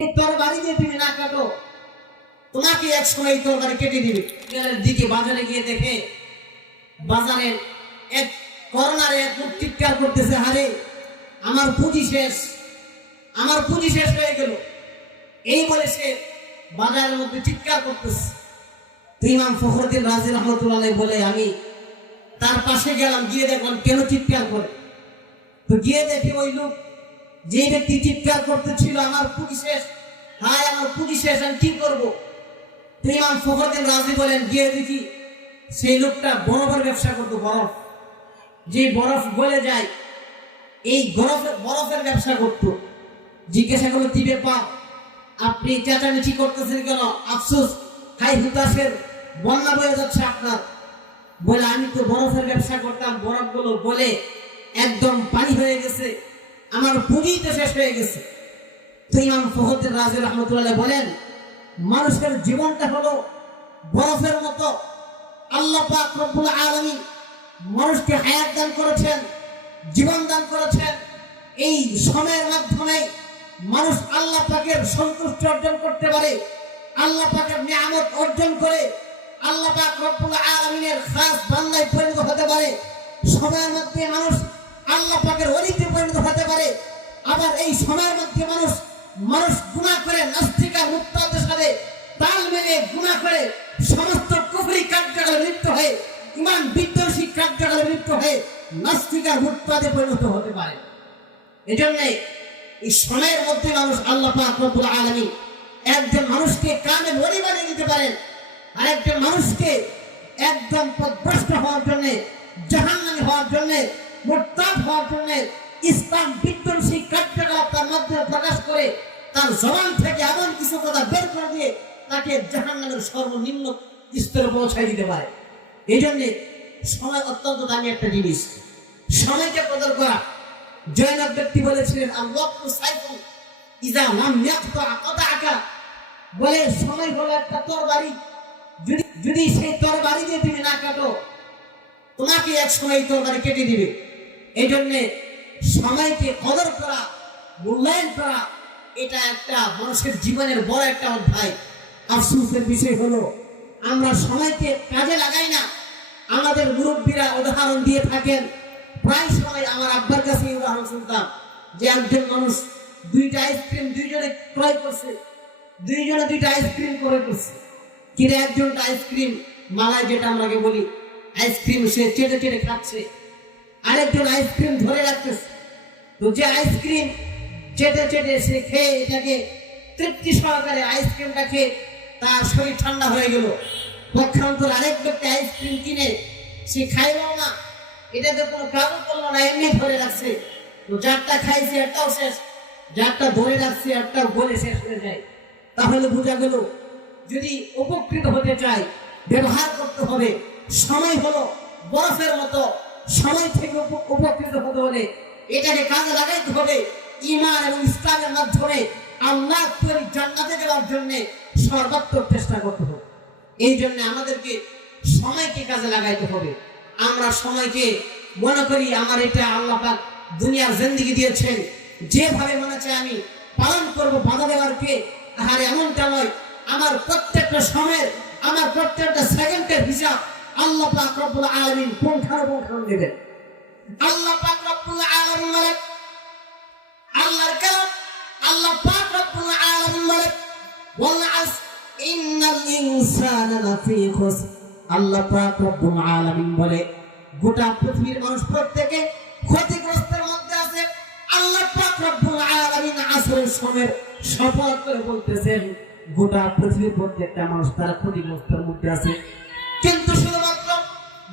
তরবারি দিয়ে তুমি না কাটো, তোমাকে এক সময় তরবারি কেটে দিবে। দিকে বাজারে গিয়ে দেখে বাজারে এক করোনার এক লোক চিৎকার করতেছে, হারে আমার পুঁজি শেষ, আমার পুঁজি শেষ হয়ে গেল। এই বলে সে বাজারের মধ্যে চিৎকার করতেছে। তো ইমাম ফখরুদ্দিন রাজি রহমতুল্লাহ বলে, আমি তার পাশে গেলাম, গিয়ে দেখলাম কেন চিৎকার করে। তো গিয়ে দেখি ওই লোক, যে ব্যক্তি চিৎকার করতেছিল আমার পুঁজি শেষ, হায় আমার পুঁজি শেষ, আমি কি করবো? তো ইমাম ফখরুদ্দিন রাজি বলেন, গিয়ে দেখি সেই লোকটা বরফের ব্যবসা করতো, বরফ, যে বরফ গলে যায় এই বরফের ব্যবসা করতো। জিজ্ঞাসা করলো, কি ব্যাপার, আপনি চেঁচামেচি করতেছেন কেন? আফসোস, হাই হুতাশের বন্যা বয়ে যাচ্ছে আপনার। বলে, আমি তো বরফের ব্যবসা করতাম, বরফগুলো গলে একদম পানি হয়ে গেছে, আমার পুঁজি তো শেষ হয়ে গেছে। তো ইমাম ফখরুদ্দিন রাজি রহমতুল্লাহ বলেন, মানুষের জীবনটা হলো বরফের মতো। আল্লাহ পাক রব্বুল আলামিন মানুষকে হায়াত দান করেছেন, জীবন দান করেছেন। এই সময়ের মাধ্যমে মানুষ আল্লাহ পাকের সন্তুষ্টি অর্জন করতে পারে, আল্লাহ পাকের নিয়ামত অর্জন করে আল্লাহ পাক রব্বুল আলামিনের খাস বান্দায় পরিণত হতে পারে। সময়ের মধ্যে মানুষ আল্লাহ পাকের ওলিতে পরিণত হতে পারে। আবার এই সময়ের মধ্যে মানুষ গুনাহ করে, নাস্তিকা মুক্তাদের সাথে তাল মিলিয়ে গুনাহ করে সমস্ত কুফরি কার্যকলাপে লিপ্ত হয়ে, ইমান বিদ্বেষী কার্যকলাপে লিপ্ত হয়ে নাস্তিকা মুক্তাদে পরিণত হতে পারে। এজন্য এই সময়ের মধ্যে মানুষ আল্লাহ পাক রব্বুল আলামিন একজন মানুষকে কামে ওলি বানিয়ে দিতে পারেন, আর একজন মানুষকে একদম পথভ্রষ্ট হওয়ার জন্য, জাহান্নামী হওয়ার জন্য, মুরতাদ হওয়ার জন্য ইসলাম বিদ্বেষী কার্যকলাপ তার মাধ্যমে প্রকাশ করে তার জবান থেকে এমন কিছু কথা বের করে দিয়ে তাকে জাহান্নামের সর্বনিম্ন স্তরে পৌঁছায় দিতে পারে। এই জন্য সময় অত্যন্ত দামি একটা জিনিস, সময়কে কদর করা। জয়নাব ব্যক্তি বলেছিলেন, আল-ওয়াক্তু সাইফুন ইযা লাম ইয়াকতা কাতাআকা, বলে সময় হলো একটা তরবারি, যদি সেই তরবারি দিয়ে তুমি না কাটো, তোমাকে এক সময় তরবারি কেটে দিবে। এই জন্য সময়কে কদর করা, মূল্যায়ন করা, এটা একটা মানুষের জীবনের বড় একটা অধ্যায়। আফসোসের বিষয় হলো আমরা সময়কে কাজে লাগাই না। আমাদের মুরব্বীরা উদাহরণ দিয়ে থাকেন, প্রায় সময় আমার আব্বার কাছে উদাহরণ শুনতাম যে একজন মানুষ দুইটা আইসক্রিম দুইজনে ক্রয় করছে, দুইজনে দুইটা আইসক্রিম ক্রয় করছে। কিন্তু একজনটা আইসক্রিম মালাই, যেটা আমরাকে বলি আইসক্রিম, সে চেটে চেটে খাচ্ছে, আরেকজন আইসক্রিম ধরে রাখতেছে। তো যে আইসক্রিম চেটে চেটে সে খেয়ে এটাকে তৃপ্তি সহকারে আইসক্রিমটা খেয়ে তার শরীর ঠান্ডা হয়ে গেল। পক্ষান্তর আরেক ব্যক্তি আইসক্রিম কিনে সে খাইল না, এটাতে কোনো কাজও করলো না, এমনি ধরে রাখছে। তো যারটা খাইছে একটাও শেষ, যারটা ধরে রাখছে একটাও গলে শেষ হয়ে যায়। তাহলে বোঝা গেল, যদি উপকৃত হতে চাই ব্যবহার করতে হবে। সময় হলো বরফের মতো, সময় থেকে উপকৃত হতে হলে এটাকে কাজে লাগাইতে হবে। ঈমান এবং ইসলামের মাধ্যমে আল্লাহ তৈরি জান্নাতে যাওয়ার জন্য সর্বাত্মক চেষ্টা করতে হবে। এই জন্য আমাদেরকে সময়কে কাজে লাগাইতে হবে। আমরা সময়কে মনে করি আমার এটা আল্লাহ পাক দুনিয়ার জিন্দেগি দিয়েছেন, যেভাবে মনে চায় আমি পালন করব, বাধা দেওয়ার কে? আরে এমনটা নয়। আমার প্রত্যেকটা সময়ের, আমার প্রত্যেকটা সেকেন্ডের হিসাব আল্লাহ পাক রব্বুল আলামিন পুঙ্খানুপুঙ্খানু দেবেন। আল্লাহ পাক রব্বুল আলামিন বলেন, আল্লাহর কালাম, আল্লাহ পাক রব্বুল আলামিন বলেন, ওয়াল আসর ইন্নাল ইনসানা লাফি খুসর। আল্লাহ পাক রব্বুল আলামিন বলে, গোটা পৃথিবীর মানুষ প্রত্যেকে ক্ষতিগ্রস্তের মধ্যে আছে। আল্লাহ পাক রব্বুল আলামিন আসরের সময়ের শপথ করে বলতেছেন, গোটা পৃথিবীর প্রত্যেকটা মানুষ তারা ক্ষতিগ্রস্তের মধ্যে আছে। কিন্তু শুধুমাত্র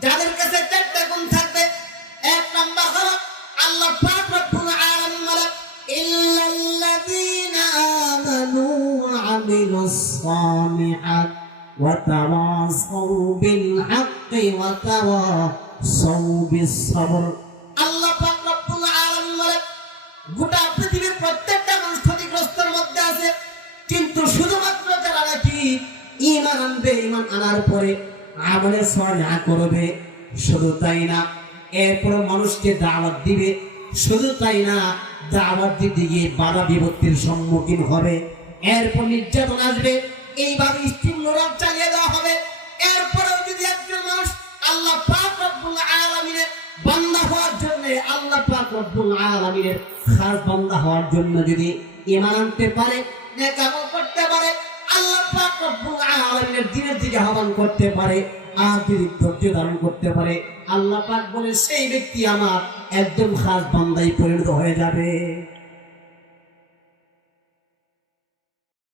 যাদের কাছে চারটা গুণ থাকবে, এক নাম্বার হলো আল্লাহ পাক রব্বুল আলামিন বলেন, ইল্লাল্লাযীনা আমানু ওয়া আমিলুস সালিহাত ওয়া তাওয়াসাউ বিল হাক্কি ওয়া তাওয়াসাউ বিস সাবর। আল্লাহ পাক রব্বুল আলামিন বলেন, গোটা পৃথিবীর প্রত্যেকটা মানুষ ক্ষতিগ্রস্তের মধ্যে আছে, কিন্তু শুধুমাত্র যারা নাকি ঈমান আনবে, ঈমান আনার পরে আমলে সালেহ করবে, শুধু তাই না, এরপর মানুষকে দাওয়াত দিবে, শুধু তাই না, দাওয়াত দিতে গিয়ে বাধা বিপত্তির সম্মুখীন হবে, এরপর নির্যাতন আসবে, এইভাবে ইস্তিমরণ চালিয়ে দেওয়া হবে। এরপরেও যদি একজন মানুষ আল্লাহ পাক রব্বুল আলামিনের বান্দা হওয়ার জন্য, আল্লাহ পাক রব্বুল আলামিনের খাস বান্দা হওয়ার জন্য যদি ঈমান আনতে পারে, নেক আমল করতে পারে, আল্লাহ পাক রব্বুল আলামিনের দ্বীনের দিকে আহ্বান করতে পারে, আর যদি ধৈর্য ধারণ করতে পারে, আল্লাহ পাক বলে সেই ব্যক্তি আমার একদম খাস বান্দায় পরিণত হয়ে যাবে।